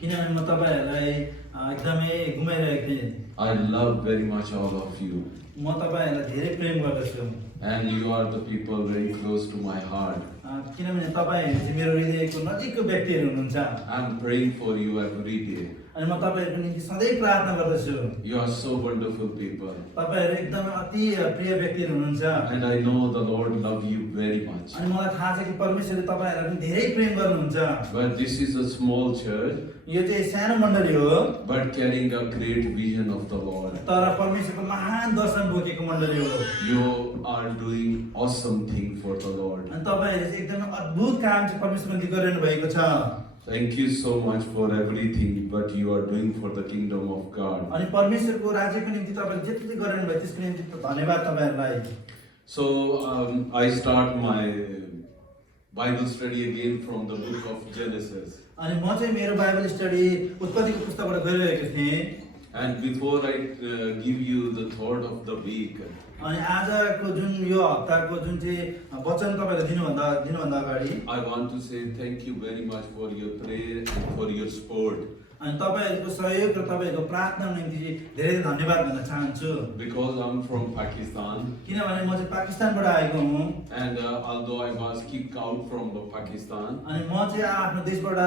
किनभने म तपाईहरुलाई एकदमै घुमाइरहेको थिएँ। I love very much all of you. म तपाईहरुलाई धेरै प्रेम गर्दछु। And you are the people very close to my heart. किनभने तपाईहरु चाहिँ मेरो हृदयको नजिकको व्यक्तिहरु हुनुहुन्छ। I'm praying for you every day. अनि म तपाईहरुको निम्ति सधैँ प्रार्थना गर्दछु। You are so wonderful people. तपाईहरु एकदमै अति प्रिय व्यक्तिहरु हुनुहुन्छ। And I know the Lord love you very much. अनि मलाई थाहा छ कि परमेश्वरले तपाईहरुलाई पनि धेरै प्रेम गर्नुहुन्छ। But this is a small church, यो चाहिँ सानो मण्डली हो, but carrying a great vision of the Lord. तर परमेश्वरको महान दर्शन बोकेको मण्डली हो। You are doing awesome thing for the Lord. अनि तपाईहरुले चाहिँ एकदमै अद्भुत काम चाहिँ परमेश्वरले गरिरहनु भएको छ। Thank you so much for everything what you are doing for the kingdom of God. अनि परमेश्वरको राज्यको निम्ति तपाईहरुले जति गरिरहनु भयो त्यसको निम्ति धन्यवाद तपाईहरुलाई। So I start my Bible study again from the book of Genesis. अनि म चाहिँ मेरो बाइबल स्टडी उत्पत्तिको पुस्तकबाट गरिरहेको थिएँ। And before I give you the thought of the week, अनि आजको जुन यो हप्ताको जुन चाहिँ वचन तपाईहरुले दिनुभन्दा अगाडि I want to say thank you very much for your prayer and for your support. अनि तपाईहरुको सहयोग र तपाईहरुको प्रार्थनाको निम्ति धेरै धेरै धन्यवाद भन्न चाहन्छु। Because I'm from Pakistan, किनभने म चाहिँ पाकिस्तानबाट आएको हुँ। and although I was kicked out from Pakistan, अनि म चाहिँ आफ्नो देशबाट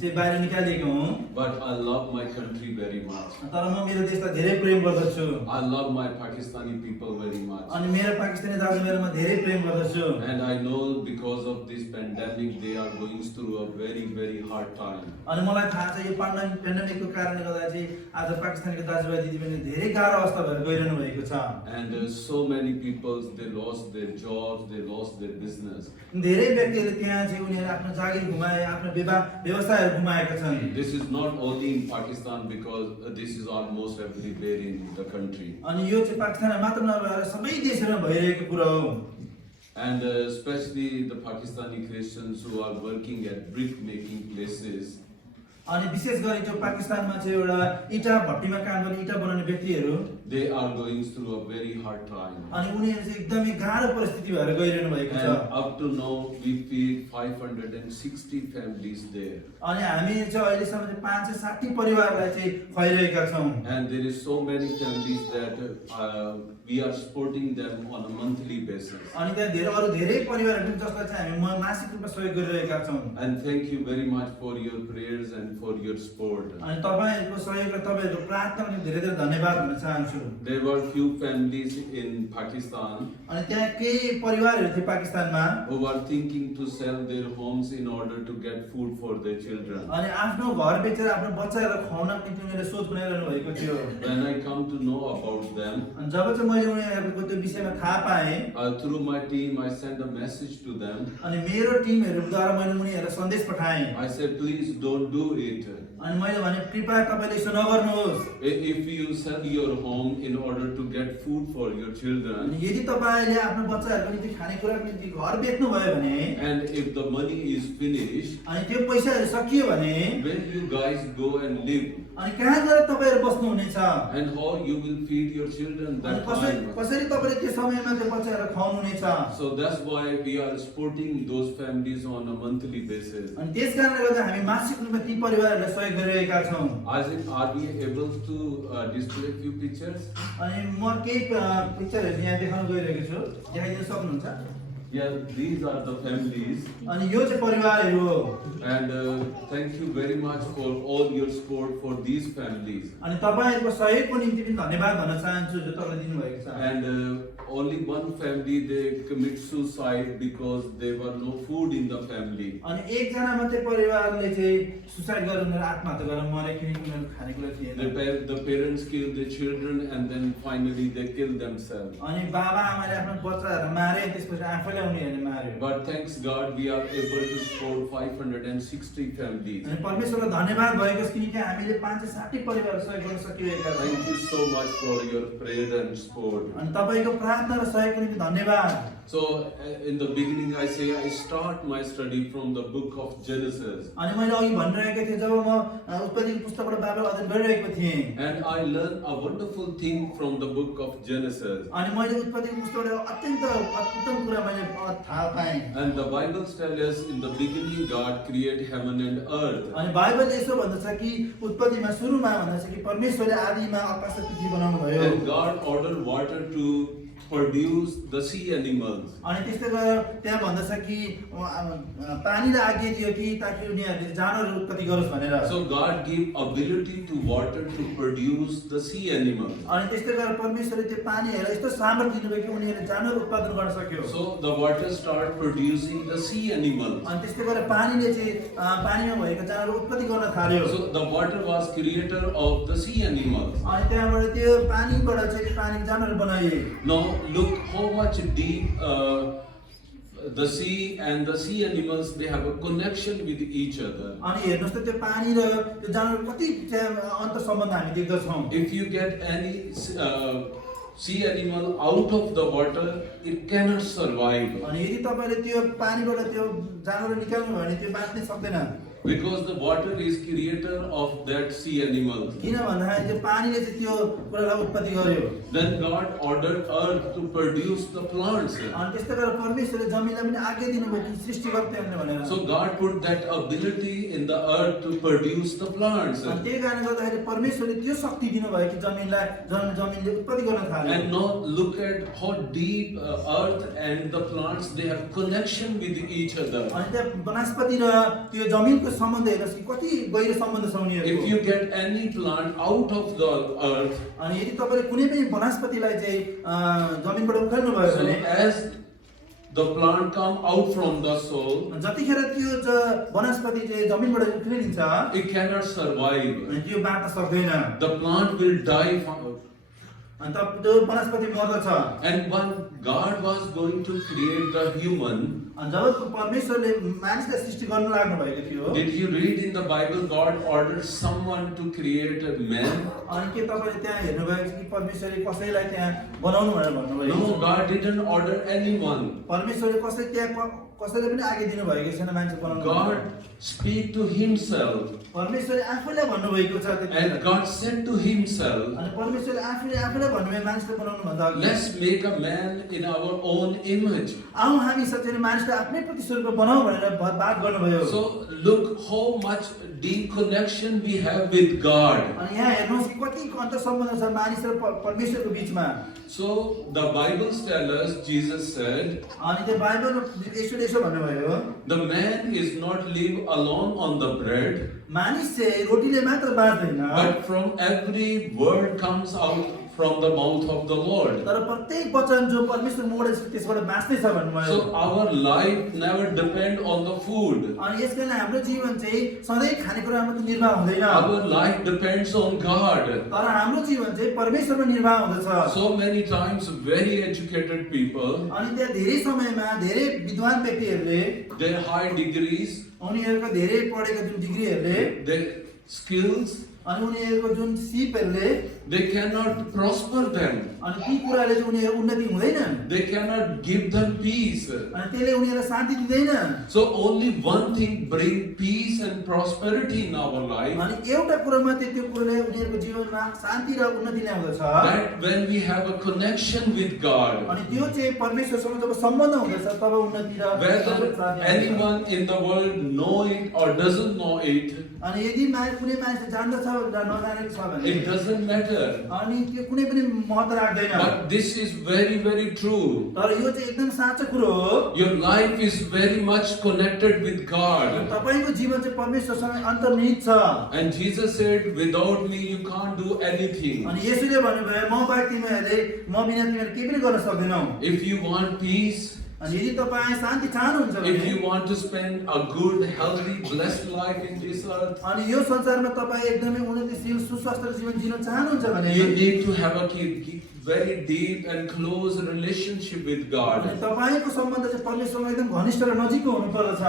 चाहिँ बाहिर निकालिएको हुँ। but I love my country very much. तर म मेरो देशलाई धेरै प्रेम गर्दछु। I love my Pakistani people very much. अनि मेरो पाकिस्तानी दाजुभाइलाई म धेरै प्रेम गर्दछु। And I know because of this pandemic, they are going through a very, very hard time. अनि मलाई थाहा छ यो पेन्डेमिकको कारणले गर्दा चाहिँ आज पाकिस्तानीको दाजुभाइ दिदीबहिनी धेरै गाह्रो अवस्था भएर गइरहनु भएको छ। And so many people, they lost their jobs, they lost their business. धेरै व्यक्तिहरूले त्यहाँ चाहिँ उनीहरू आफ्नो जागिर गुमाए, आफ्नो व्यवसायहरू गुमाएका छन्। This is not only in Pakistan because this is almost everywhere in the country. अनि यो चाहिँ पाकिस्तानमा मात्र नभएर सबै देशहरूमा भइरहेको कुरा हो। And especially the Pakistani Christians who are working at brick making places. अनि विशेष गरी त्यो पाकिस्तानमा चाहिँ एउटा इटा भट्टीमा काम गर्ने इटा बनाउने व्यक्तिहरू They are going through a very hard time. अनि उनीहरू चाहिँ एकदमै गाह्रो परिस्थिति भएर गइरहनु भएको छ। And up to now we feed 560 families there. अनि हामी चाहिँ अहिलेसम्म चाहिँ 560 परिवारलाई चाहिँ खुवाइरहेका छौँ। And there is so many families that we are supporting them on a monthly basis. अनि त्यहाँ अरु धेरै परिवारहरू छन् जसलाई चाहिँ हामी मासिक रूपमा सहयोग गरिरहेका छौँ। And thank you very much for your prayers and for your support. अनि तपाईहरुको सहयोग र तपाईहरुको प्रार्थनाको निम्ति धेरै धेरै धन्यवाद भन्न चाहन्छु। There were few families in Pakistan अनि त्यहाँ केही परिवारहरू थिए पाकिस्तानमा who were thinking to sell their homes in order to get food for their children. अनि आफ्नो घर बेचेर आफ्नो बच्चाहरूलाई खुवाउनको निम्ति उनीहरूले सोच बनाइरहनु भएको थियो। When I come to know about them, अनि जब चाहिँ मैले उनीहरूको त्यो विषयमा थाहा पाएँ through my team I sent a message to them. अनि मेरो टिमहरूद्वारा मैले उनीहरूलाई सन्देश पठाएँ। I said please don't do it. अनि मैले भने कृपया तपाईले यसो नगर्नुहोस्। If you sell your home in order to get food for your children, अनि यदि तपाईले आफ्नो बच्चाहरूको निम्ति खानेकुराको निम्ति घर बेच्नु भयो भने and if the money is finished, अनि त्यो पैसाहरू सकियो भने where you guys go and live, अनि कहाँ गएर तपाईहरु बस्नु हुनेछ and how you will feed your children अनि that time. कसरी तपाईले त्यो समयमा त्यो बच्चाहरूलाई खुवाउनु हुनेछ। So that's why we are supporting those families on a monthly basis. अनि त्यसकारणले गर्दा हामी मासिक रूपमा ती परिवारहरूलाई सहयोग गरिरहेका छौँ। Are we able to display few pictures? अनि म केही पिक्चरहरू यहाँ देखाउन गइरहेको छु, देखाइदिन सक्नुहुन्छ? Yeah, these are the families. अनि यो चाहिँ परिवारहरू हो। And thank you very much for all your support for these families. अनि तपाईहरुको सहयोगको निम्ति पनि धन्यवाद भन्न चाहन्छु जो तपाईले दिनु भएको छ। And only one family they commit suicide because there were no food in the family. अनि एकजना मात्रै परिवारले चाहिँ सुसाइड गरेर उनीहरु आत्महत्या गरेर मरे किनकि उनीहरु खानेकुरा थिएन। The parents kill their children and then finally they kill themselves. अनि बाबा आमाले आफ्नो बच्चाहरु मारे त्यसपछि आफैले उनीहरुले मार्यो। But thanks God we are able to support 560 families. अनि परमेश्वरलाई धन्यवाद भएको छ किनकि हामीले 560 परिवार सहयोग गर्न सकिरहेका छौँ। Thank you so much for your prayer and support. अनि तपाईको प्रार्थना र सहयोगको निम्ति धन्यवाद। So in the beginning I say I start my study from the book of Genesis. अनि मैले अघि भनिरहेको थिएँ जब म उत्पत्तिको पुस्तकबाट बाइबल अध्ययन गरिरहेको थिएँ And I learned a wonderful thing from the book of Genesis. अनि मैले उत्पत्तिको पुस्तकबाट अत्यन्त उत्तम कुरा मैले थाहा पाएँ And the Bible tells us in the beginning God created heaven and earth. अनि बाइबलले यसो भन्दछ कि उत्पत्तिमा सुरुमा भन्दछ कि परमेश्वरले आदिमा आकाश र पृथ्वी बनाउनु भयो And God ordered water to produce the sea animals. अनि त्यस्तै गरेर त्यहाँ भन्दछ कि पानीलाई आज्ञा दियो कि ताकि उनीहरूले जानवरहरू उत्पत्ति गरोस् भनेर So God gave ability to water to produce the sea animals. अनि त्यस्तै गरेर परमेश्वरले त्यो पानीहरूलाई यस्तो सामर्थ्य दिनुभयो कि उनीहरूले जानवर उत्पादन गर्न सक्यो So the water start producing the sea animals. अनि त्यस्तै गरेर पानीले चाहिँ पानीमा भएका जानवर उत्पत्ति गर्न थाल्यो So the water was creator of the sea animals. अनि त्यहाँबाट त्यो पानीबाट चाहिँ पानी जानवर बनाइए Now look how much deep the sea and the sea animals, they have a connection with each other. अनि हेर्नुस् त त्यो पानी र त्यो जानवर कति अन्तर सम्बन्ध हामी देख्दछौँ If you get any sea animal out of the water, it cannot survive. अनि यदि तपाईले त्यो पानीबाट त्यो जानवर निकाल्नु भयो भने त्यो बाँच्नै सक्दैन Because the water is creator of that sea animal. किन भन्दाखेरि त्यो पानीले चाहिँ त्यो कुरालाई उत्पत्ति गर्यो Then God ordered earth to produce the plants. अनि त्यस्तै गरेर परमेश्वरले जमिनलाई पनि आज्ञा दिनुभयो कि सृष्टि गर्दै हुने भनेर So God put that ability in the earth to produce the plants. अनि त्यही कारणले गर्दाखेरि परमेश्वरले त्यो शक्ति दिनुभयो कि जमिनले उत्पत्ति गर्न थाल्यो And now look at how deep earth and the plants, they have connection with each other. अनि त्यहाँ वनस्पति र त्यो जमिनको सम्बन्ध हेर्नुहोस् कि कति गहिरो सम्बन्ध छ If उनीहरूको you get any plant out of the earth, अनि यदि तपाईले कुनै पनि वनस्पतिलाई चाहिँ जमिनबाट उखाल्नु भयो so भने as the plant come out from the soil, जतिखेर त्यो वनस्पति चाहिँ जमिनबाट उखालिन्छ it cannot survive. अनि त्यो बाँच्न सक्दैन The plant will die. अनि त्यो वनस्पति मर्दछ And when God was going to create the human, अनि जब परमेश्वरले मानिसलाई सृष्टि गर्न लाग्नु भएको थियो did you read in the Bible God ordered someone to create a man? अनि के तपाईले त्यहाँ हेर्नुभएको छ कि परमेश्वरले कसैलाई त्यहाँ बनाउनु भनेर भन्नुभयो No, God didn't order anyone. परमेश्वरले कसैले पनि आज्ञा दिनु भएको छैन मान्छे बनाउनु God speak to himself, परमेश्वरले आफैलाई भन्नुभएको छ त्यति and Bela. God said to himself, अनि परमेश्वरले आफैलाई भन्नुभयो मानिसले बनाउनु भन्दा अघि let's make a man in our own image. आउँ हामी सच्चै मानिसलाई आफ्नै प्रतिस्वरूपमा बनाऊ भनेर बात गर्नुभयो So look how much deep connection we have with God. अनि यहाँ हेर्नुहोस् कि कति अन्तर सम्बन्ध छ मानिस र परमेश्वरको बीचमा So the Bible tells us, Jesus said, अनि त्यो बाइबलमा यसोले यसो भन्नुभयो the man is not live alone on the bread, मानिस चाहिँ रोटीले मात्र बाँच्दैन but from every word comes out from the mouth of the Lord. तर प्रत्येक वचन जो परमेश्वर मोडेछ त्यसबाट बाँच्दै छ भन्नुभयो So our life never depend on the food. अनि यसकारण हाम्रो जीवन चाहिँ सधैँ खानेकुरामा मात्र निर्वाह हुँदैन Our life depends on God. तर हाम्रो जीवन चाहिँ परमेश्वरमा निर्वाह हुँदछ So many times very educated people, अनि त्यहाँ धेरै समयमा धेरै विद्वान व्यक्तिहरूले their high degrees, उनीहरूका धेरै पढेका जुन डिग्रीहरूले their skills, अनि उनीहरूको जुन सिपहरूले they cannot prosper them. अनि ती कुराले चाहिँ उनीहरू उन्नति हुँदैन They cannot give them peace. अनि त्यसले उनीहरूलाई शान्ति दिँदैन So only one thing bring peace and prosperity in our life. अनि एउटा कुरो मात्रै त्यो कुरोले उनीहरूको जीवनमा शान्ति र उन्नति ल्याउँदछ That when we have a connection with God, अनि त्यो चाहिँ परमेश्वरसँग जब सम्बन्ध हुँदछ तब उन्नति र whether anyone in the world know it or doesn't know it, अनि यदि कुनै मानिसले जान्दछ र नजानेको छ भने it doesn't matter. अनि त्यो कुनै पनि महत्त्व राख्दैन But this is very, very true. तर यो चाहिँ एकदम साँचो कुरो हो Your life is very much connected with God. तपाईको जीवन चाहिँ परमेश्वरसँग अन्तर्निहित छ And Jesus said, without me you can't do anything. अनि यसैले भन्नुभयो म बाहेक तिमीहरूले म बिना तिमीहरूले केही पनि गर्न सक्दैनौ If you want peace, अनि यदि तपाईँ शान्ति चाहनुहुन्छ if भने you want to spend a good, healthy, blessed life in this earth, अनि यो संसारमा तपाईँ एकदमै उन्नतिशील सुस्वास्थ्य जीवन जिन चाहनुहुन्छ भने you need to have a very deep and close relationship with अनि God. तपाईको सम्बन्ध चाहिँ परमेश्वरसँग एकदम घनिष्ठ र नजिकको हुनुपर्दछ।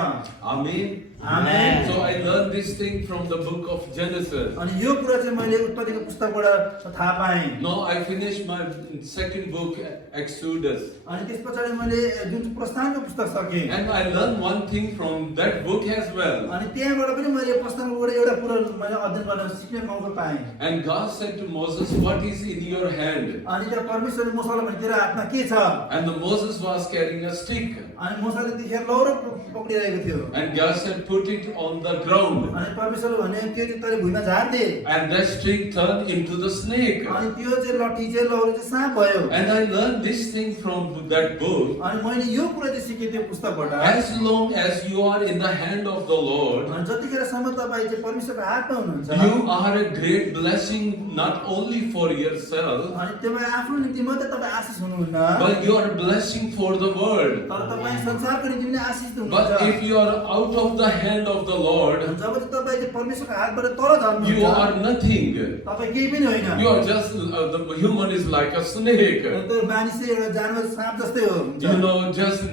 Amen. Amen. So I learned this thing from the book of Genesis. अनि यो कुरा चाहिँ मैले उत्पत्तिको पुस्तकबाट थाहा पाएँ। Now I finished my second book, Exodus. अनि त्यस पछाडि मैले जुन चाहिँ प्रस्थानको पुस्तक सकेँ। And I learned one thing from that book as well. अनि त्यहाँबाट पनि मैले प्रस्थानकोबाट एउटा कुरा मैले अध्ययन गर्न सिक्ने मौका पाएँ। And God said to Moses, "What is in your hand?" अनि त्यहाँ परमेश्वरले मूसालाई भने तेरो हातमा के छ? And the Moses was carrying a stick. अनि मूसाले त्यतिखेर लौरो पक्रिरहेको थियो। And God said, "Put it on the ground." अनि परमेश्वरले भने त्यो चाहिँ तैले भुइँमा झार्दे। And that stick turned into the snake. अनि त्यो चाहिँ लट्ठी चाहिँ लौरो चाहिँ साँप भयो। And I learned this thing from that book. अनि मैले यो कुरा चाहिँ सिकेँ त्यो पुस्तकबाट। As long as you are in the hand of the Lord, अनि जतिखेरसम्म तपाईँ चाहिँ परमेश्वरको हातमा हुनुहुन्छ, you are a great blessing not only for yourself, अनि तपाईँ आफ्नो निम्ति मात्रै तपाईँ आशिष हुनुहुन्न, but you are a blessing for the world. तर तपाईँ संसारको निम्ति पनि आशिष But हुनुहुन्छ। if you are out of the hand of the Lord, अनि जब चाहिँ तपाईँ चाहिँ परमेश्वरको हातबाट तल you झर्नुहुन्छ, are nothing. तपाईँ केही पनि होइन। You are just the human is like a snake. त्यो मानिस चाहिँ एउटा जानवर साँप जस्तै हो। You know, just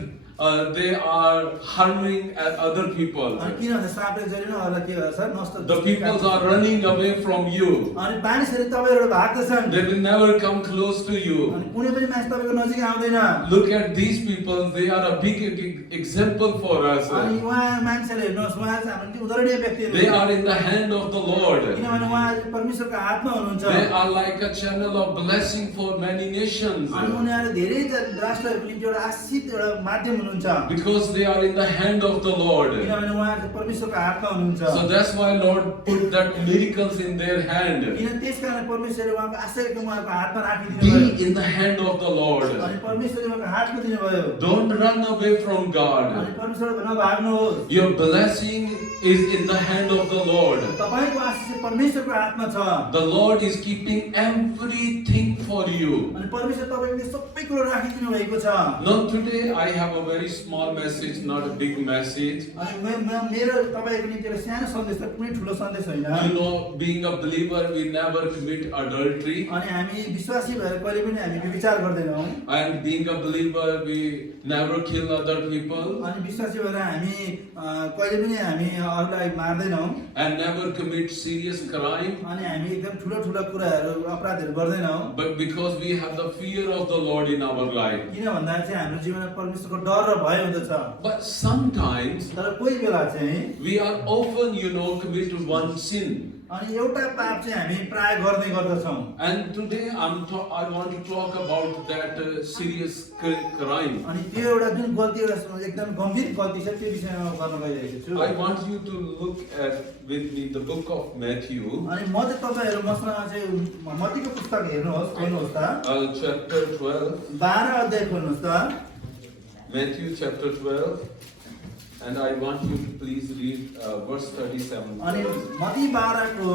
they are harming at other people. अनि किन भने साँपले जहिले नै अरूलाई के गर्छ? नष्ट। The people are running away from you. अनि मानिसहरू तपाईँबाट भाग्दछन्। They will never come close to you. अनि कुनै पनि मानिस तपाईँको नजिक आउँदैन। Look at these people. They are a big example for us. अनि उहाँ मान्छेले हेर्नुहोस्, उहाँ चाहिँ हाम्रो निम्ति उदाहरणीय व्यक्ति They हुनुहुन्छ। are in the hand of the Lord. किनभने उहाँ चाहिँ परमेश्वरको हातमा हुनुहुन्छ। They are like a channel of blessing for many nations. अनि उनीहरू धेरै राष्ट्रहरूको निम्ति एउटा आशिषित एउटा माध्यम हुनुहुन्छ। Because they are in the hand of the Lord. किनभने उहाँ चाहिँ परमेश्वरको हातमा हुनुहुन्छ। So that's why Lord put that miracles in their hand. किन त्यसकारण परमेश्वरले उहाँको आश्चर्यको उहाँको हातमा राखिदिनु भयो। Be in the hand of the Lord. अनि परमेश्वरले उहाँको हातमा दिनुभयो। Don't run away from अनि God. परमेश्वरबाट नभाग्नुहोस्। Your blessing is in the hand of the Lord. तपाईको आशिष चाहिँ परमेश्वरको हातमा छ। The Lord is keeping everything for you. अनि परमेश्वर तपाईको निम्ति सबै कुरो राखिदिनु भएको छ। Now today I have a very small message, not a big message. अनि मेरो तपाईको निम्ति एउटा सानो सन्देश छ, कुनै ठुलो सन्देश होइन। You know, being a believer, we never commit adultery. अनि हामी विश्वासी भएर कहिले पनि हामी व्यभिचार गर्दैनौँ। And being a believer, we never kill other people. अनि विश्वासी भएर हामी कहिले पनि हामी अरूलाई मार्दैनौँ। And never commit serious crime. अनि हामी एकदम ठुलो ठुलो कुराहरू अपराधहरू गर्दैनौँ। But because we have the fear of the Lord in our life. किन भन्दा चाहिँ हाम्रो जीवनमा परमेश्वरको डर र भय हुँदछ। But sometimes तर कोही बेला चाहिँ we are often, commit one sin. अनि एउटा पाप चाहिँ हामी प्राय गर्दै गर्दछौँ। And today I want to talk about that serious crime. अनि त्यो एउटा जुन गल्ती एउटा एकदम गम्भीर गल्ती छ त्यो विषयमा गर्न गइरहेको छु। I want you to look at with me the book of Matthew, अनि म चाहिँ तपाईहरु मसँग चाहिँ मत्तीको पुस्तक हेर्नुहोस्, खोल्नुहोस् त। chapter 12. 12 अध्याय खोल्नुहोस् त। Matthew chapter 12. And I want you to please read verse 37. अनि मत्ती 12 को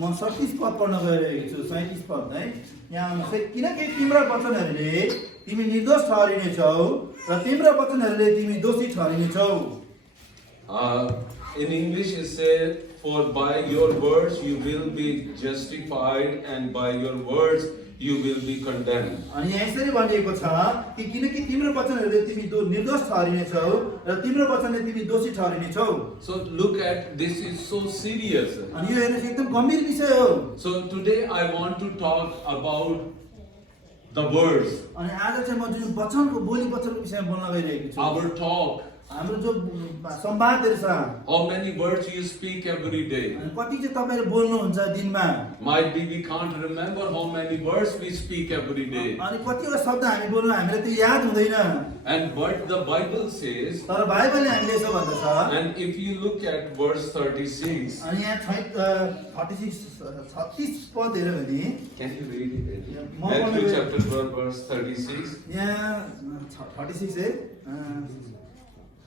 म 37 पद पढ्न गइरहेको छु, 37 पद है। यहाँ आउनुहोस् है। किनकि तिम्रो वचनहरूले तिमी निर्दोष ठहरिनेछौ र तिम्रो वचनहरूले तिमी दोषी ठहरिनेछौ। In English it says, "For by your words you will be justified, and by your words you will be condemned." अनि यहाँ यसरी भनिएको छ कि किनकि तिम्रो वचनहरूले तिमी निर्दोष ठहरिनेछौ र तिम्रो वचनले तिमी दोषी ठहरिनेछौ। So look at this is so serious. अनि यो हेर्नुहोस् एकदम गम्भीर विषय हो। So today I want to talk about the words, अनि आज चाहिँ म जुन वचनको बोली वचनको विषयमा बोल्न गइरहेको छु। our talk. हाम्रो जो संवादहरु छ, How many words you speak every day? अनि कति चाहिँ तपाईहरु बोल्नुहुन्छ दिनमा? Might be we can't remember how many words we speak every day. अनि कतिवटा शब्द हामी बोल्नु हामीलाई त्यो याद हुँदैन। And but the Bible says, तर बाइबलले हामीले यसो भन्दछ। and if you look at verse 36, अनि यहाँ 36 पद हेर्यो भने can you read it? Yeah, Matthew chapter 12 verse 36. यहाँ 36 है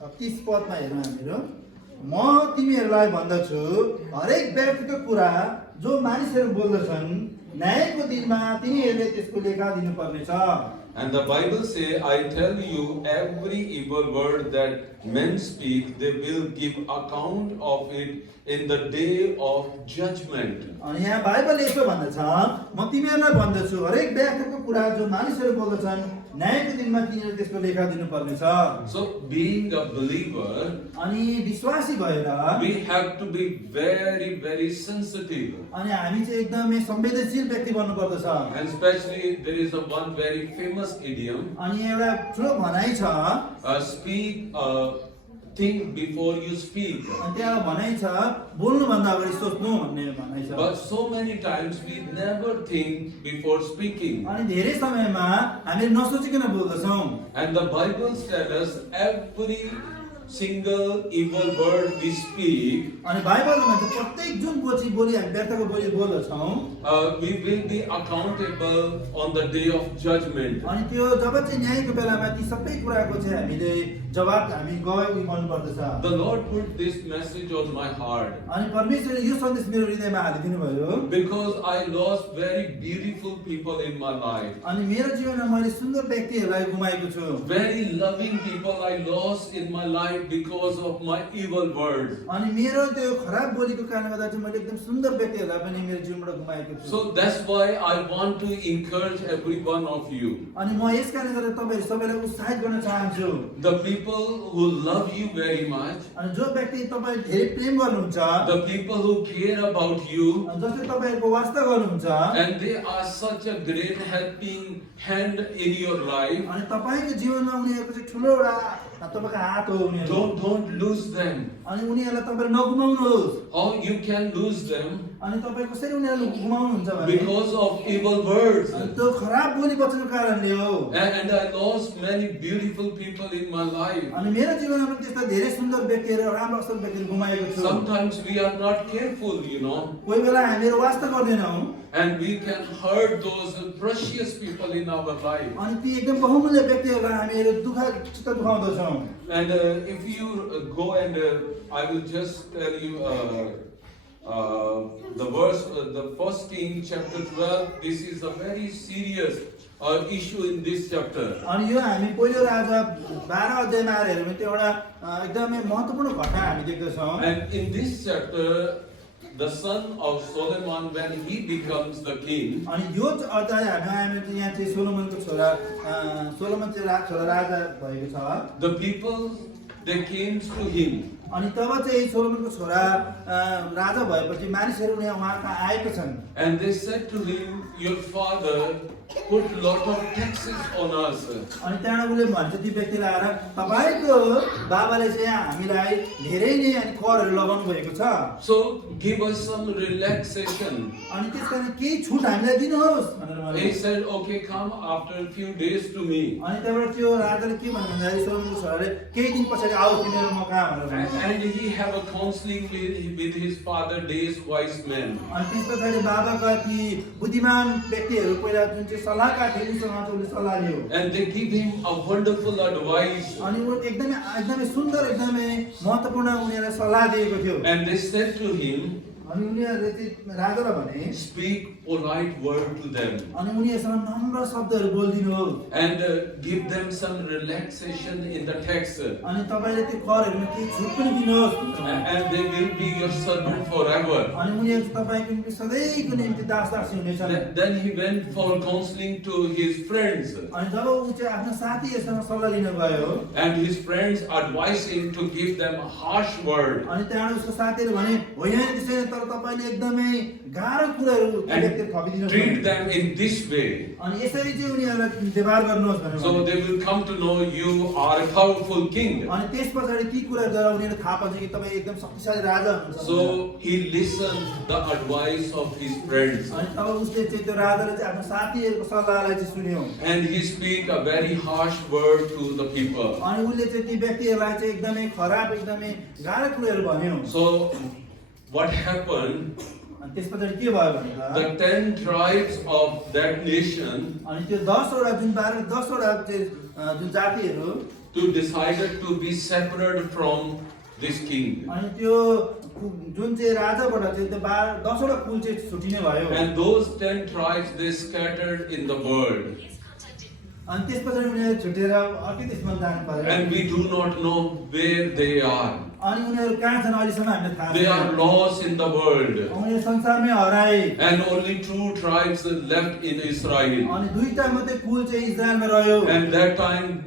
36 पदमा हेरौँ हामीहरू। म तिमीहरूलाई भन्दछु हरेक व्यक्तिको कुरा जो मानिसहरू बोल्दछन् न्यायको दिनमा तिनीहरूले त्यसको लेखा दिनुपर्नेछ। And the Bible says, I tell you, every evil word that men speak, they will give account of it in the day of judgment. अनि यहाँ बाइबलले यसो भन्दछ, म तिमीहरूलाई भन्दछु, हरेक व्याख्याको कुरा जो मानिसहरू बोल्दछन्, न्यायको दिनमा तिनीहरूले त्यसको लेखा दिनुपर्नेछ। So, being a believer, अनि विश्वासी भएर we have to be very, very sensitive. अनि हामी चाहिँ एकदमै संवेदनशील व्यक्ति बन्नुपर्दछ। And especially, there is a one very famous idiom, अनि एउटा ठुलो भनाइ छ, speak, think before you speak. अनि त्यहाँ भनाइ छ, बोल्नुभन्दा अगाडि सोच्नु भन्ने भनाइ छ। But so many times we never think before speaking. अनि धेरै समयमा हामीले नसोचिकन बोल्दछौँ। And the Bible tells us every single evil word we speak, अनि बाइबलमा भन्छ प्रत्येक जुन बोली हामी व्यर्थको बोली बोल्दछौँ, we will be accountable on the day of judgment. अनि त्यो जब चाहिँ न्यायको बेलामा ती सबै कुराको चाहिँ हामीले जवाब हामी गवाई गर्नुपर्दछ। The Lord put this message on my heart अनि परमेश्वरले यो सन्देश मेरो हृदयमा हालिदिनु भयो because I lost very beautiful people in my life. अनि मेरो जीवनमा मैले सुन्दर व्यक्तिहरूलाई गुमाएको छु। Very loving people I lost in my life because of my evil words. अनि मेरो त्यो खराब बोलीको कारणले गर्दा चाहिँ मैले एकदम सुन्दर व्यक्तिहरूलाई पनि मेरो जीवनबाट गुमाएको छु। So that's why I want to encourage every one of you. अनि म यस कारणले गर्दा तपाईहरु सबैलाई उत्साहित गर्न चाहन्छु। The people who love you very much, अनि जो व्यक्ति तपाईले धेरै प्रेम गर्नुहुन्छ, the people who care about you, अनि जसले तपाईहरुको वास्ता गर्नुहुन्छ, and they are such a great helping hand in your life. अनि तपाईको जीवनमा उनीहरुको चाहिँ ठुलो एउटा तपाईको हात हो उनीहरु। Don't lose them. अनि उनीहरुलाई तपाईले नगुमाउनुहोस्। How you can lose them? अनि तपाई कसरी उनीहरुलाई गुमाउनुहुन्छ भने Because of evil words. अनि त्यो खराब बोली वचनको कारणले हो। And I lost many beautiful people in my life. अनि मेरो जीवनमा पनि त्यस्ता धेरै सुन्दर व्यक्तिहरु राम्रो असल व्यक्तिहरु गुमाएको छु। Sometimes we are not careful, you know, कोही बेला हामीहरु वास्ता गर्दैनौं and we can hurt those precious people in our life. अनि ती एकदम बहुमूल्य व्यक्तिहरुलाई हामीहरु चित्त दुखाउँदछौं। And if you go and I will just tell you the verse, the first King chapter 12. This is a very serious issue in this chapter. अनि यो हामी पहिलो राजा 12 अध्यायमा आएर हेर्यौं त्यो एउटा एकदमै महत्त्वपूर्ण घटना हामी देख्दछौं। And in this chapter, the son of Solomon, when he becomes the king, अनि यो अध्याय हामी यहाँ चाहिँ सोलोमनको छोरा सोलोमन चाहिँ छोरा राजा भएको छ। the people they came to him. अनि तब चाहिँ सोलोमनको छोरा राजा भएपछि मानिसहरू उहाँ कहाँ आएका छन्। And they said to him, your father put lot of taxes on us. अनि त्यहाँबाट उले भन्छ ती व्यक्तिलाई आएर तपाईको बाबाले चाहिँ हामीलाई धेरै नै अनि करहरू लगाउनु भएको छ। So give us some relaxation. अनि त्यसकारण केही छुट हामीलाई दिनुहोस् भनेर भने। He said, okay, come after a few days to me. अनि त्यहाँबाट त्यो राजाले के भन्नु भन्दाखेरि सोलोमनको छोराले केही दिन पछाडि आऊ तिमीहरू म कहाँ भनेर भन्छ। And he have a counseling with his father, days wise men. अनि त्यस पछाडि बाबाका ती बुद्धिमान व्यक्तिहरू पहिला जुन चाहिँ सल्लाहकार थिए उनीसँग चाहिँ उले सल्लाह लियो। And they give him a wonderful advice. अनि उ एकदमै सुन्दर एकदमै महत्त्वपूर्ण उनीहरुलाई सल्लाह दिएको थियो। And they said to him, अनि उनीहरुले चाहिँ राजालाई भने speak polite word to them. अनि उनीहरुसँग नम्र शब्दहरू बोल्दिनुहोस्। And give them some relaxation in the tax. अनि तपाईले त्यो करहरुमा केही छुट पनि दिनुहोस्। And they will be your servant forever. अनि उनीहरु तपाईको निम्ति सधैँको निम्ति दासदासी हुनेछन्। Then he went for counseling to his friends. अनि जब उ चाहिँ आफ्नो साथीहरुसँग सल्लाह लिन गयो And his friends advised him to give them a harsh word. अनि त्यहाँबाट उसको साथीहरु भने होइन त्यसैले तर तपाईले एकदमै गाह्रो कुराहरु व्यक्ति थपिदिनु Treat them in this way. अनि यसरी चाहिँ उनीहरुलाई व्यवहार गर्नुहोस् भनेर So they will come to know you are a powerful king. अनि त्यसपछि ती कुराहरुद्वारा उनीहरु थाहा पाउँछ कि तपाई एकदम शक्तिशाली राजा हुनुहुन्छ। So he listened the advice of his friends. अनि तब उसले चाहिँ त्यो राजाले चाहिँ आफ्नो साथीहरुको सल्लाहलाई चाहिँ सुन्यो। And he speak a very harsh word to the people. अनि उसले चाहिँ ती व्यक्तिहरुलाई चाहिँ एकदमै खराब एकदमै गाह्रो कुराहरु भन्यो। So what happened? अनि त्यसपछि के भयो भन्दा The 10 tribes of that nation अनि त्यो 10 वटा जुन 10 वटा चाहिँ जुन जातिहरु to decided to be separate from this king. अनि त्यो जुन चाहिँ राजाबाट चाहिँ त्यो 10 वटा कुल चाहिँ छुटिने भयो। And those 10 tribes they scattered in the world. अनि त्यसपछि उनीहरू छुटेर अर्कै देशमा जानु पर्यो And we do not know where they are. अनि उनीहरू कहाँ छन् अहिलेसम्म हामीले थाहा They are छैन lost in the world. उनीहरू संसारमै हराए And only 2 tribes left in Israel. अनि दुईटा मात्रै कुल चाहिँ इजरायलमा रह्यो And that time,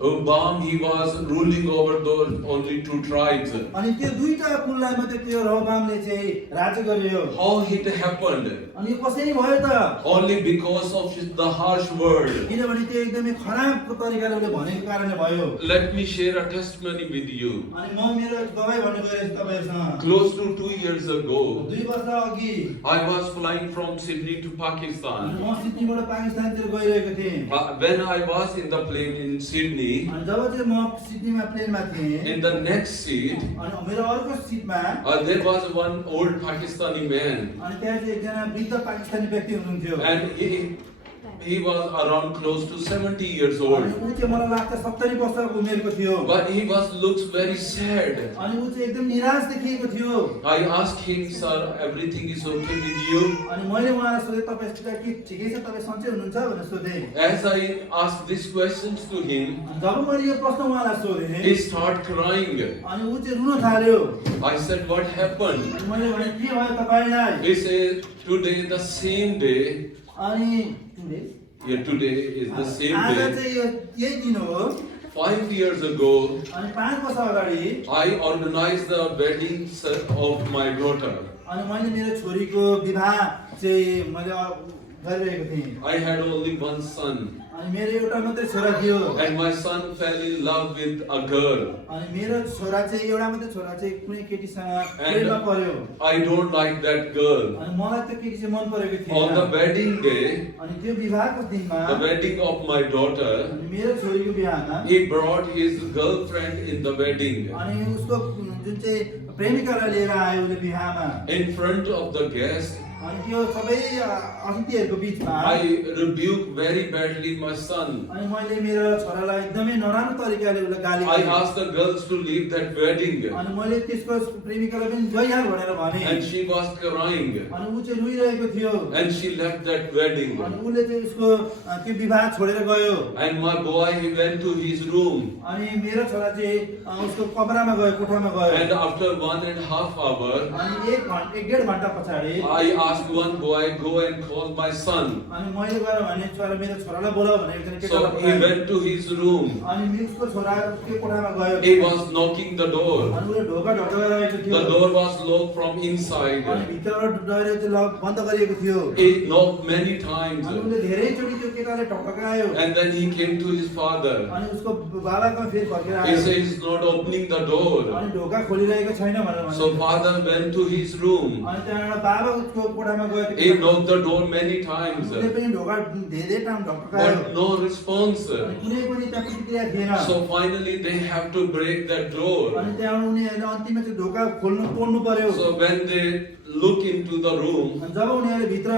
Obam, he was ruling over those only 2 tribes. अनि त्यो दुईटा कुललाई मात्रै त्यो रहोबामले चाहिँ राज्य गर्यो How it happened? अनि यो कसरी भयो त Only because of the harsh word. किनभने त्यो एकदमै खराबको तरिकाले उसले भनेको कारणले भयो Let me share a testimony with you. अनि म मेरो गवाई भन्नु गएछु तपाईँहरूसँग Close to 2 years ago, 2 वर्ष अघि I was flying from Sydney to अनि Pakistan. म सिडनीबाट पाकिस्तानतिर गइरहेको थिएँ When I was in the plane in Sydney, अनि जब चाहिँ म सिडनीमा प्लेनमा थिएँ in the next seat, अनि मेरो अर्को सिटमा there was one old Pakistani man, अनि त्यहाँ चाहिँ एकजना वृद्ध पाकिस्तानी व्यक्ति हुनुहुन्थ्यो and he was around close to 70 years अनि old. ऊ चाहिँ मलाई लाग्छ 70 वर्षको उमेरको थियो But he looks very sad. अनि ऊ चाहिँ एकदम निराश देखिएको थियो I asked him, sir, everything is okay with you? अनि मैले उहाँलाई सोधेँ तपाईँ के ठिकै छ तपाईँ सन्चै हुनुहुन्छ भनेर सोधेँ As I asked these questions to him, अनि जब मैले यो प्रश्न उहाँलाई सोधेँ he started crying. अनि ऊ चाहिँ रुन थाल्यो I said, what happened? अनि मैले भने के भयो तपाईँलाई He said, today the same day, अनि today? today is the same आज day. चाहिँ यो यही दिन हो 5 years ago, अनि 5 वर्ष अगाडि I organized the wedding of my daughter. अनि मैले मेरो छोरीको विवाह चाहिँ मैले गरिरहेको थिएँ I had only one son, अनि मेरो एउटा मात्रै छोरा थियो and my son fell in love with a girl. अनि मेरो छोरा चाहिँ एउटा मात्रै छोरा चाहिँ कुनै केटीसँग प्रेममा पर्यो I don't like that girl. अनि मलाई त्यो केटी चाहिँ मन परेको On the थिएन wedding day, अनि त्यो विवाहको दिनमा the wedding of my daughter, अनि मेरो छोरीको विवाहमा he brought his girlfriend in the wedding. अनि उसको जुन चाहिँ प्रेमिकालाई लिएर आयो उसले विवाहमा In front of the guests, अनि त्यो सबै अतिथिहरूको बिचमा I rebuked very badly my son. अनि मैले मेरो छोरालाई एकदमै नराम्रो तरिकाले उसलाई गाली I गरेँ asked the girls to leave that wedding, अनि मैले त्यसको प्रेमिकालाई पनि गइहाल भनेर भने and she was crying, अनि ऊ चाहिँ रोइरहेको थियो and she left that wedding. अनि उसले चाहिँ उसको त्यो विवाह छोडेर गयो And my boy, he went to his room, अनि मेरो छोरा चाहिँ उसको कमरामा गयो कोठामा गयो and after 1.5 hours, अनि 1.5 घण्टा पछाडि I asked one boy, go and call my son. अनि मैले गएर भने छोरा मेरो छोरालाई बोलाऊ भनेर एकजना So केटालाई he बोलाएँ। went to his room. अनि उसको छोरा त्यो कोठामा गयो He was knocking the door. अनि उसले ढोका ढकढकाइरहेको थियो The door was locked from inside. अनि भित्रबाट डोर चाहिँ लक बन्द गरिएको थियो He knocked many times. अनि उसले धेरैचोटि त्यो केटाले ढकढकायो And then he came to his father. अनि उसको बाबाको फेरि फर्केर He आयो says he's not opening the door. अनि ढोका खोलिरहेको छैन भनेर So भन्यो father went to his room. अनि त्यहाँबाट बाबा उसको कोठामा गयो त्यो He केटा। knocked the door many times. उसले पनि ढोका धेरै टाइम ढकढकायो But no response. अनि कुनै पनि त्यहाँ प्रतिक्रिया थिएन So finally they have to break that door. अनि त्यहाँबाट उनीहरूले अन्तिममा चाहिँ ढोका खोल्नु तोड्नु पर्यो So when they look into the room, अनि जब उनीहरूले भित्र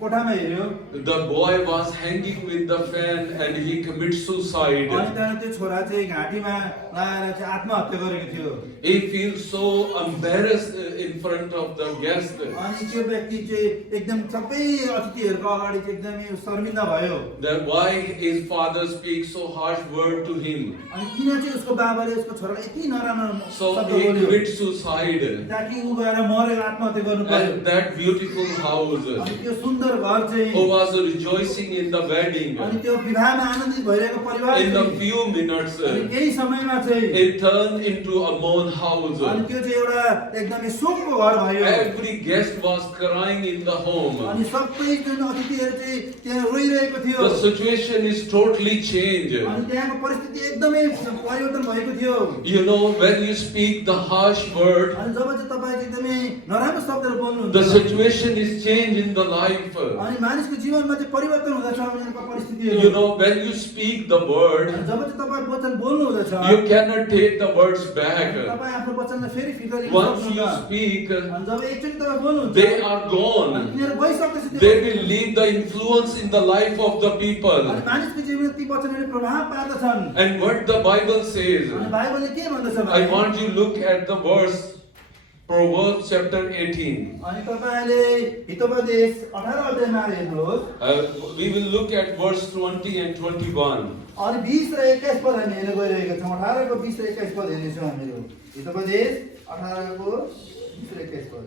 कोठामा हेर्यो the boy was hanging with the fan and he commits अनि suicide. त्यहाँबाट त्यो छोरा चाहिँ घाँटीमा लगाएर चाहिँ आत्महत्या गरेको थियो He feels so embarrassed in front of the guest. अनि त्यो व्यक्ति चाहिँ एकदम सबै अतिथिहरूको अगाडि चाहिँ एकदमै शर्मिन्दा भयो That why his father speaks so harsh word to him. अनि किन चाहिँ उसको बाबाले उसको छोरालाई यति नराम्रो So शब्द he बोल्यो commits suicide. ताकि ऊ गएर मरेर आत्महत्या गर्नु पर्यो And that beautiful house अनि त्यो सुन्दर घर चाहिँ who was rejoicing in the wedding, अनि त्यो विवाहमा आनन्दित भइरहेको परिवार in a चाहिँ few minutes, अनि केही समयमा चाहिँ it turned into a mourn house. अनि त्यो चाहिँ एउटा एकदमै शोकको घर भयो Every guest was crying in the home. अनि सबै जुन अतिथिहरू चाहिँ त्यहाँ रोइरहेको थियो The situation is totally changed. अनि त्यहाँको परिस्थिति एकदमै परिवर्तन भएको थियो You know, when you speak the harsh word, अनि जब चाहिँ तपाईँ चाहिँ एकदमै नराम्रो शब्दहरू the बोल्नुहुन्छ situation is changed in the life. अनि मानिसको जीवनमा चाहिँ परिवर्तन हुँदछ उनीहरूको परिस्थितिहरू You know, when you speak the word, अनि जब चाहिँ तपाईँ वचन बोल्नु हुँदछ you cannot take the words back. तपाईँ आफ्नो वचनलाई फेरि फिर्ता लिन Once you सक्नुहुन्न speak, अनि जब एकचोटि तपाईँ बोल्नुहुन्छ they are अनि gone. तिनीहरू गइसकेपछि They will leave the influence in the life of the अनि people. मानिसको जीवनमा ती वचनहरूले प्रभाव पार्दछन् And what the Bible says, अनि बाइबलले के भन्दछ I भने want you to look at the verse Proverbs chapter 18. अनि तपाईले हितोपदेश 18 अध्यायमा हेर्नुहोस्। We will look at verse 20 and 21. अनि 20 र 21 पद हामी हेर्न गइरहेका छौँ। 18 को 20 र 21 पद हेर्नेछौँ हामीहरू। हितोपदेश 18 को 20 र 21 पद।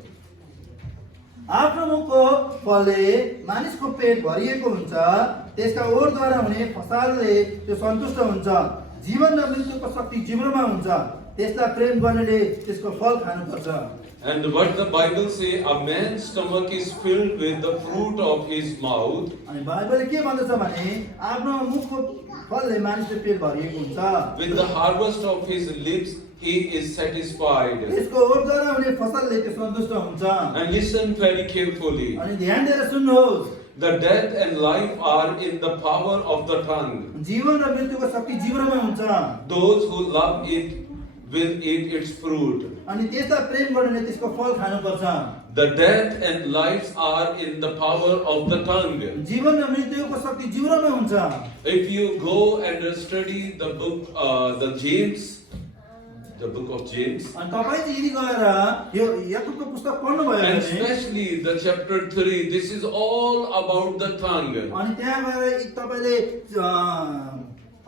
आफ्नो मुखको फलले मानिसको पेट भरिएको हुन्छ, त्यसका ओठद्वारा हुने फसालले त्यो सन्तुष्ट हुन्छ। जीवन र मृत्युको शक्ति जिब्रोमा हुन्छ, त्यसलाई प्रेम गर्नेले त्यसको फल खानुपर्छ। And what the Bible say, a man's stomach is filled with the fruit of his mouth. अनि बाइबलले के भन्दछ भने आफ्नो मुखको फलले मानिसको पेट भरिएको हुन्छ, With the harvest of his lips he is satisfied. त्यसको ओठद्वारा हुने फसलले त्यो सन्तुष्ट हुन्छ। And listen very carefully. अनि ध्यान दिएर सुन्नुहोस्, The death and life are in the power of the tongue. जीवन र मृत्युको शक्ति जिब्रोमा हुन्छ। Those who love it will eat its fruit. अनि त्यसलाई प्रेम गर्नेले त्यसको फल खानुपर्छ। The death and life are in the power of the tongue. जीवन र मृत्युको शक्ति जिब्रोमा हुन्छ। If you go and study the book, the book of James, अनि तपाईँ चाहिँ यदि गएर यो याकुबको पुस्तक पढ्नुभयो and भने especially the chapter 3, this is all about the tongue. अनि त्यहाँ गएर तपाईँले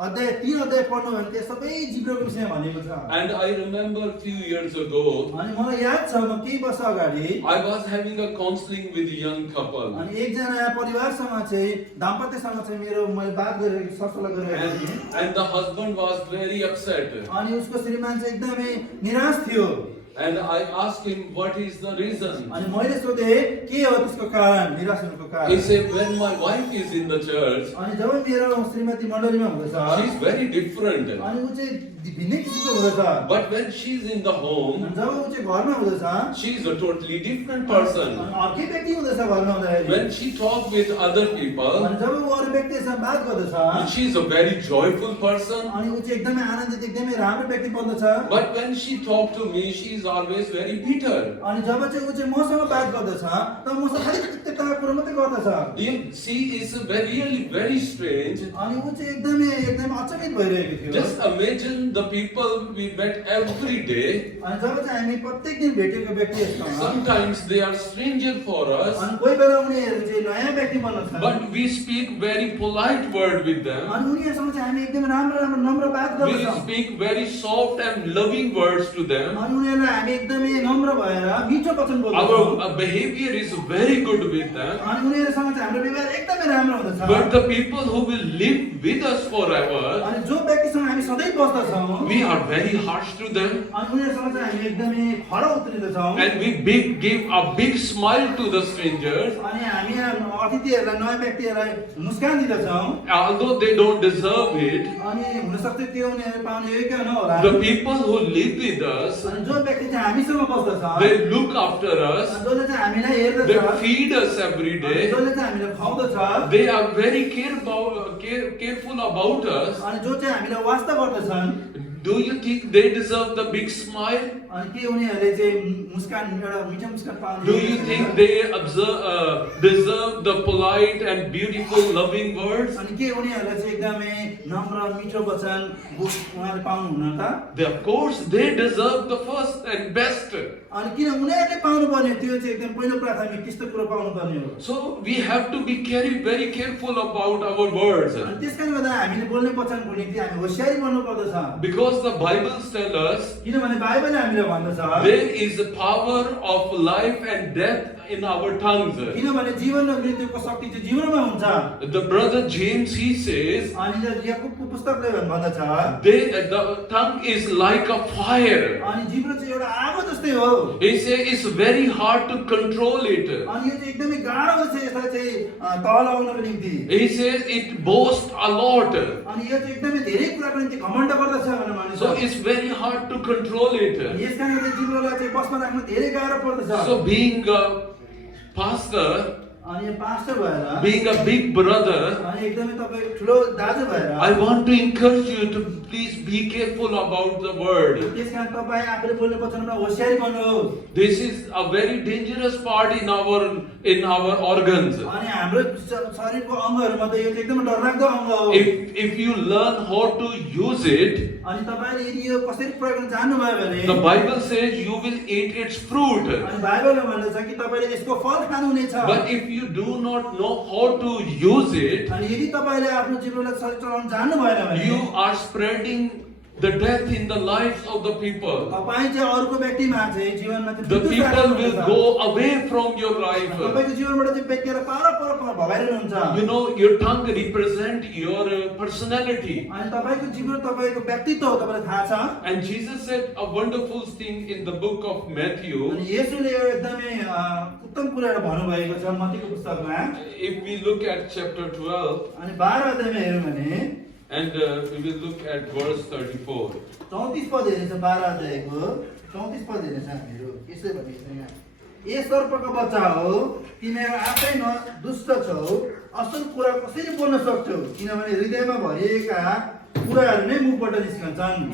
अध्याय 3 अध्याय पढ्नुभयो भने त्यो सबै जिब्रोको विषयमा भनेको छ। And I remember a few years ago, अनि मलाई याद छ म केही वर्ष अगाडि I was having a counseling with a young couple. अनि एकजना परिवारसँग चाहिँ दाम्पत्यसँग चाहिँ मेरो मैले बात गरेर सरसल्लाह गरिरहेको थिएँ। And the husband was very upset. अनि उसको श्रीमान चाहिँ एकदमै निराश थियो। And I asked him, what is the reason? अनि मैले सोधेँ के हो त्यसको कारण, निराश हुनुको कारण। He said, when my wife is in the church, अनि जब मेरो श्रीमती मण्डलीमा हुँदैछ she's very different. अनि ऊ चाहिँ भिन्नै किसिमको हुँदैछ। But when she's in the home, अनि जब ऊ चाहिँ घरमा हुँदैछ she's a totally different person. अनि अर्कै व्यक्ति हुँदैछ घरमा हुँदाखेरि। When she talks with other people, अनि जब ऊ अरू व्यक्तिसँग बात गर्दछ she's a very joyful person. अनि ऊ चाहिँ एकदमै आनन्दित एकदमै राम्रो व्यक्ति बन्दछ। But when she talks to me, she is always very bitter. अनि जब चाहिँ ऊ चाहिँ मसँग बात गर्दछ त मसँग खालि त्यताको कुरा मात्रै गर्दछ। You see, it's really very strange. अनि ऊ चाहिँ एकदमै अचम्मित भइरहेको थियो। Just imagine the people we met every day. अनि जब चाहिँ हामी प्रत्येक दिन भेटेको व्यक्तिहरूसँग Sometimes they are stranger for us, अनि कोही बेला उनीहरू चाहिँ नयाँ व्यक्ति बन्न but we speak very polite word with them. अनि उनीहरूसँग चाहिँ हामी एकदमै राम्रो राम्रो नम्र बात We गर्दछौँ। speak very soft and loving words to them. अनि उनीहरूलाई हामी एकदमै नम्र भएर मिठो वचन बोल्छौँ। Our behavior is very good with them. अनि उनीहरूसँग चाहिँ हाम्रो व्यवहार एकदमै राम्रो हुँदछ। But the people who will live with us forever, अनि जो व्यक्तिसँग हामी सधैँ बस्दछौँ we are very harsh to them. अनि उनीहरूसँग चाहिँ हामी एकदमै खडा उत्रिँदछौँ। And we give a big smile to the strangers, अनि हामी अतिथिहरूलाई नयाँ व्यक्तिहरूलाई मुस्कान दिँदछौँ। although they don't deserve it. अनि हुनसक्छ त्यो उनीहरू पाउने योग्य नहोला। The people who live with us, अनि जो व्यक्ति चाहिँ हामीसँग बस्दछ they look after us, जसले चाहिँ हामीलाई हेर्दछ, they feed us every day. जसले चाहिँ हामीलाई खुवाउँदछ, They are very careful about us. अनि जो चाहिँ हामीलाई वास्ता गर्दछन्, Do you think they deserve the big smile? अनि के उनीहरूले चाहिँ मुस्कान एउटा मिठो मुस्कान पाउने? Do you think they deserve the polite and beautiful loving words? अनि के उनीहरूलाई चाहिँ एकदमै नम्र मिठो वचन उहाँले पाउनु हुन त? Of course, they deserve the first and best. अनि किन उनीहरूले पाउनु पर्ने त्यो चाहिँ एकदम पहिलो प्राथमिक त्यस्तो कुरो पाउनु पर्ने हो। So we have to be very careful about our words. अनि त्यसकारण गर्दा हामीले बोल्ने वचनको निम्ति हामी होशियारी बन्नु पर्दछ। Because the Bible tells us किनभने बाइबलले हामीलाई भन्दछ there is a power of life and death in our tongues. किनभने जीवन र मृत्युको शक्ति चाहिँ जीवनमा हुन्छ। The brother James, he says, अनि याकुबको पुस्तकले भन्दछ the tongue is like a fire. अनि जिब्रो चाहिँ एउटा आगो जस्तै हो। He says it's very hard to control it. अनि यो चाहिँ एकदमै गाह्रो छ यसलाई चाहिँ तल लगाउनको निम्ति। He says it boasts a lot. अनि यो चाहिँ एकदमै धेरै कुराको निम्ति घमण्ड गर्दछ भनेर मानिन्छ। So it's very hard to control it. यसकारण जिब्रोलाई चाहिँ बसमा राख्न धेरै गाह्रो पर्दछ। So being a pastor, अनि यो पास्टर भएर being a big brother, अनि एकदमै तपाईको ठुलो दाजु भएर I want to encourage you to please be careful about the word. त्यसकारण तपाईँ आफूले बोल्ने वचनमा होशियारी बन्नुहोस्। This is a very dangerous part in our organs. अनि हाम्रो शरीरको अङ्गहरूमध्ये यो चाहिँ एकदमै डरलाग्दो अङ्ग हो। If you learn how to use it, अनि तपाईले यदि यो कसरी प्रयोग गर्न जान्नुभयो भने the Bible says you will eat its fruit. अनि बाइबलले भन्दछ कि तपाईले यसको फल खानुहुनेछ। But if you do not know how to use it, अनि यदि तपाईले आफ्नो जीवनलाई सही चलाउन जान्नु भएन भने you are spreading the death in the lives of the people. तपाईँ चाहिँ अरूको व्यक्तिमा चाहिँ जीवनमा चाहिँ The मृत्यु people will सार्नुहुन्छ। go away from your life. तपाईको जीवनबाट चाहिँ व्यक्तिहरू पर भगाइरहनुहुन्छ। You know, your tongue represent your personality. अनि तपाईको जीवन तपाईको व्यक्तित्व हो, तपाईलाई थाहा छ। And Jesus said a wonderful thing in the book of Matthew. अनि येशूले यो एकदमै उत्तम कुरा एउटा भन्नुभएको छ मत्तीको पुस्तकमा। If we look at chapter 12, अनि 12 अध्यायमा हेरौँ भने and we will look at verse 34. 34 पद हेर्नेछ 12 अध्यायको 34 पद हेर्नेछ हामीहरू। यसै भनेको छ यहाँ, ए सर्पको बच्चा हो, तिमीहरू आफै न दुष्ट छौ, असल कुरा कसरी बोल्न सक्छौ, किनभने हृदयमा भरिएका कुराहरू नै मुखबाट निस्कन्छन्।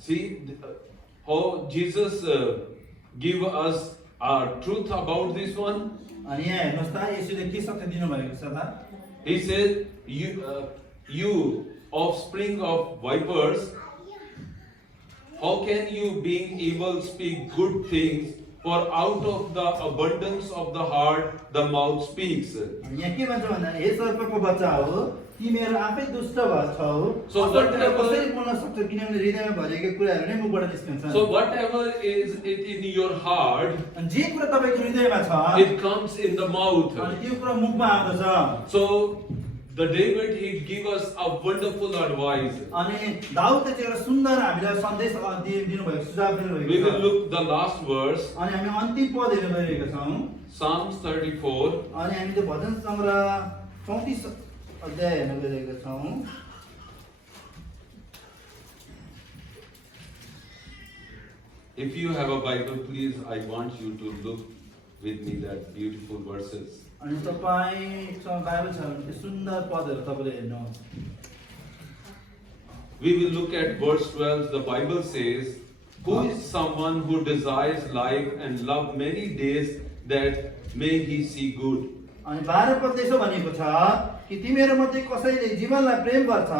See how Jesus give us truth about this one. अनि यहाँ हेर्नुहोस् त येशूले के सत्य दिनुभएको छ त। He said, you offspring of vipers, how can you being evil speak good things? For out of the abundance of the heart, the mouth speaks. अनि यहाँ के भन्छ भन्दा हे सर्पको बच्चा हो, तिमीहरू आफै दुष्ट छौ, So असल कुरा whatever- कसरी बोल्न सक्छौ, किनभने हृदयमा भरिएका कुराहरू नै मुखबाट निस्कन्छन्। So whatever is it in your heart, अनि जे कुरा तपाईको हृदयमा छ it comes in the mouth. अनि त्यो कुरा मुखमा आउँदछ। So the David, he give us a wonderful advice. अनि दाउदले चाहिँ एउटा सुन्दर हामीलाई सन्देश दिनुभएको सुझाव We दिनुभएको will छ। look the last verse, अनि हामी अन्तिम पद हेर्न गइरहेका छौँ। Psalms 34. अनि हामी त्यो भजन सङ्ग्रह 34 अध्याय हेर्न गइरहेका छौँ। If you have a Bible, please, I want you to look with me that beautiful verses. अनि तपाईसँग बाइबल छ भने त्यो सुन्दर पदहरू तपाईँले हेर्नुहोस्। We will look at verse 12. The Bible says, who is someone who desires life and love many days that may he see good? अनि 12 पदले यसो भनेको छ कि तिमीहरू मध्ये कसैले जीवनलाई प्रेम गर्छ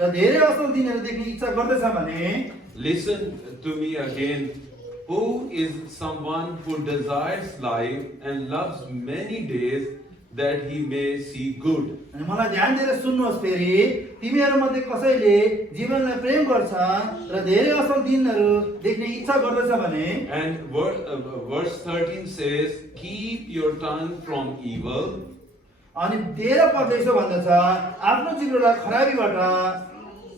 र धेरै असल दिनहरू देख्ने इच्छा गर्दछ भने Listen to me again. Who is someone who desires life and loves many days that he may see good? अनि मलाई ध्यान दिएर सुन्नुहोस् फेरि, तिमीहरू मध्ये कसैले जीवनलाई प्रेम गर्छ र धेरै असल दिनहरू देख्ने इच्छा गर्दछ भने And verse 13 says, keep your tongue from evil अनि 13 पदले यसो भन्दछ, आफ्नो जिब्रोलाई खराबीबाट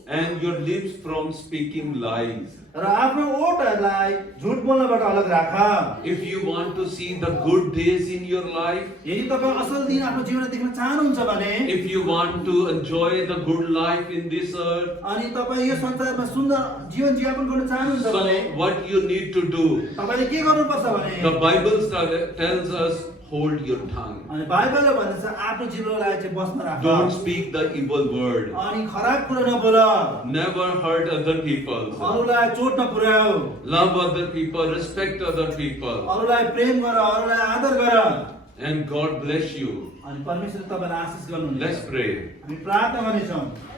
and your lips from speaking lies. र आफ्नो ओठहरूलाई झुट बोल्नबाट अलग राख। If you want to see the good days in your life, यदि तपाईँ असल दिन आफ्नो जीवनमा देख्न चाहनुहुन्छ भने if you want to enjoy the good life in this earth, अनि तपाईँ यो संसारमा सुन्दर जीवन यापन गर्न चाहनुहुन्छ भने so what you need to do? तपाईले के गर्नुपर्छ भने The Bible tells us, hold your tongue. अनि बाइबलले भन्दछ आफ्नो जिब्रोलाई चाहिँ बस्न राख। Don't speak the evil word. अनि खराब कुरा नबोल, Never hurt other people. अरूलाई चोट नपुर्याऊ, Love other people, respect other people. अरूलाई प्रेम गर, अरूलाई आदर गर। And God bless you. अनि परमेश्वरले तपाईँलाई आशिष गर्नुहुन्छ। Let's pray. हामी प्रार्थना गर्नेछौँ।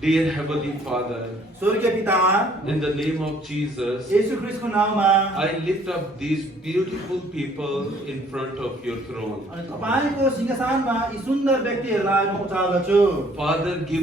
Dear Heavenly Father, स्वर्गीय पिता, in the name of Jesus, येशू ख्रीष्टको नाममा I lift up these beautiful people in front of your throne. अनि तपाईँको सिंहासनमा यी सुन्दर व्यक्तिहरूलाई म उचाल गर्छु। Father, give